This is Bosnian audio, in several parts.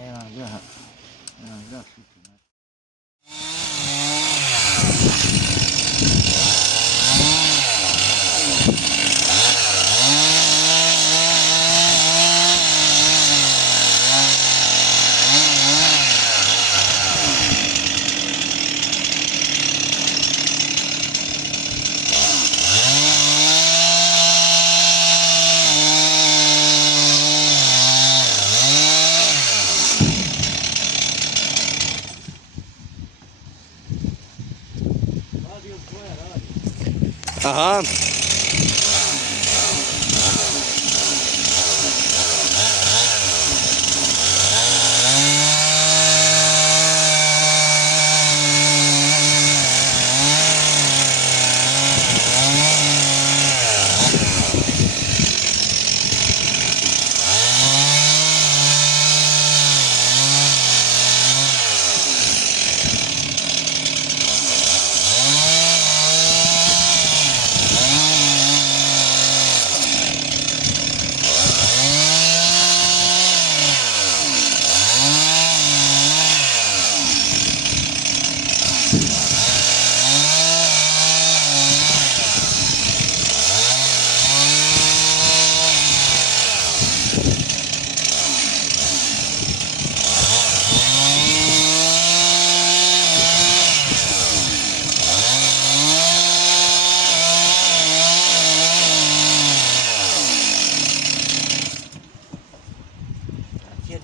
Nemam gdje šuti. Aha.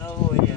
Novo je.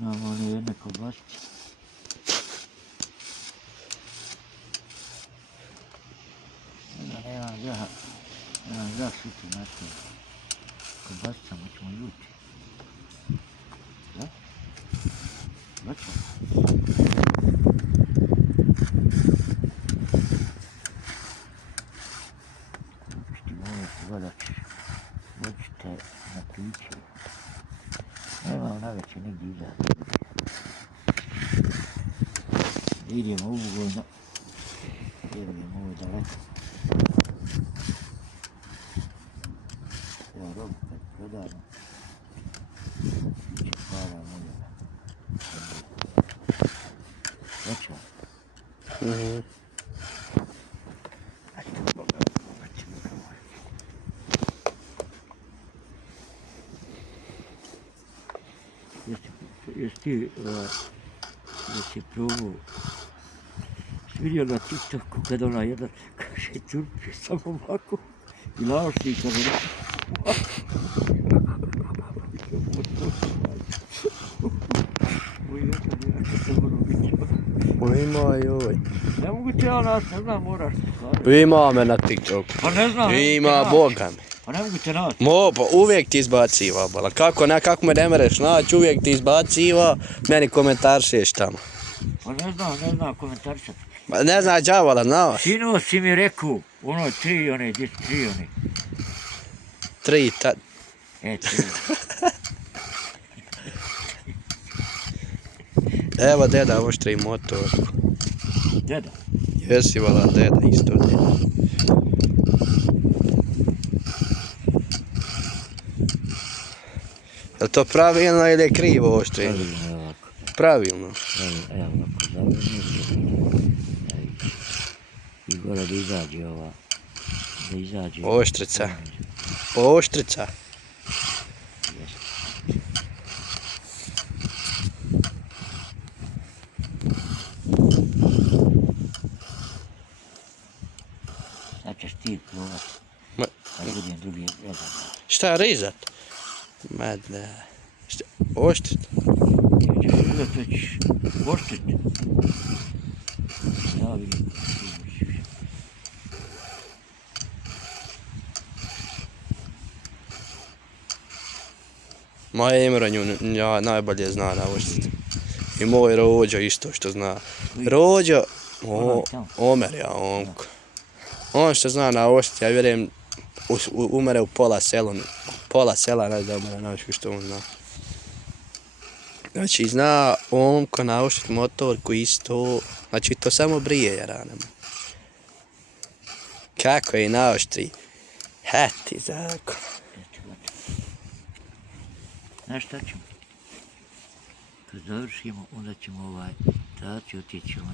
Imamo one jedne kobasice. Nemam gdje šuti na to. Kobasicama ćemo ljuti. Da? Vraćamo. Pušti moje gledač. Voćite na piće. Nemam naveće nigdje izaći. Idemo uvojno. Idemo ovo daleko. Evo robu kad prodamo. Biće para moja. Vraćamo. Ajde, Boga, vraćamo ga moj. Jesi probao, vidio na TikToku kad ona jedan kaže čurpi samo ovako i laoši kad je Ima joj. Ne mogu ti ja nas, ne znam, moraš se stvari. Ima me na TikToku. Pa ne znam. Ima, Boga mi. Pa ne mogu te naći. Pa uvijek ti izbaciva, bala. Kako me ne mereš naći, uvijek ti izbaciva, meni komentaršeš tamo. Pa ne znam komentaršati. Ne zna đavola, znaš? Sino si mi rekao, ono 3 one, 3 one. 3, 3. Evo deda oštri motor. Deda. Jesi vala deda, isto deda. Jel to pravilno ili je krivo oštrenje? Pravilno je ovako. Pravilno. Evo ovako, zavrni. I gore da izađe ova. Da izađe. Oštrica. Oštrica. Sad ćeš ti probat. Ma- Da budem drugi rezan. Šta rizat? Ma da. Oštrica. Ćeš rezat, to ćeš oštrit. Ja vidim. Moje Imranju najbolje zna na oštricu. I moj Rođo isto što zna. Rođo, Omer ja, onko. On što zna na oštricu, ja vjerujem, umere u pola sela, ne da umere na što on zna. Znači, zna omko na oštrit motorku isto, znači to samo brije ranama. Kako je naoštri? Heti zakon. Znaš šta ćemo? Kad završimo, onda ćemo dati, otići ćemo